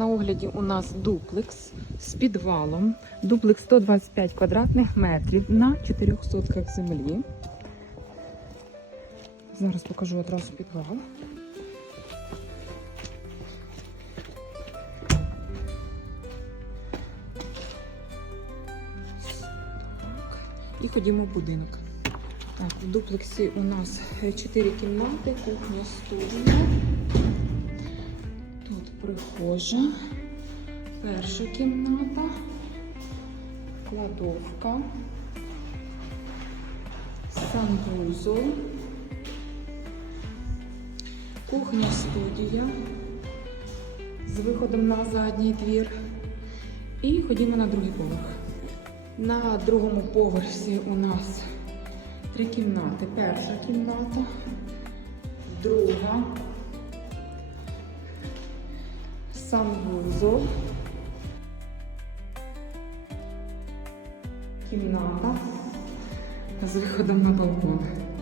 на огляді у нас дуплекс з підвалом. Дуплекс 125 квадратних метрів на 4 сотках землі. Зараз покажу одразу підвал. І ходімо в будинок. Так, в дуплексі у нас 4 кімнати, кухня, студія. Прихожа, перша кімната, кладовка, санвузол, кухня, студія. З виходом на задній двір. І ходімо на другий поверх. На другому поверсі у нас три кімнати. Перша кімната, друга, санвузол, кімната з виходом на балкон.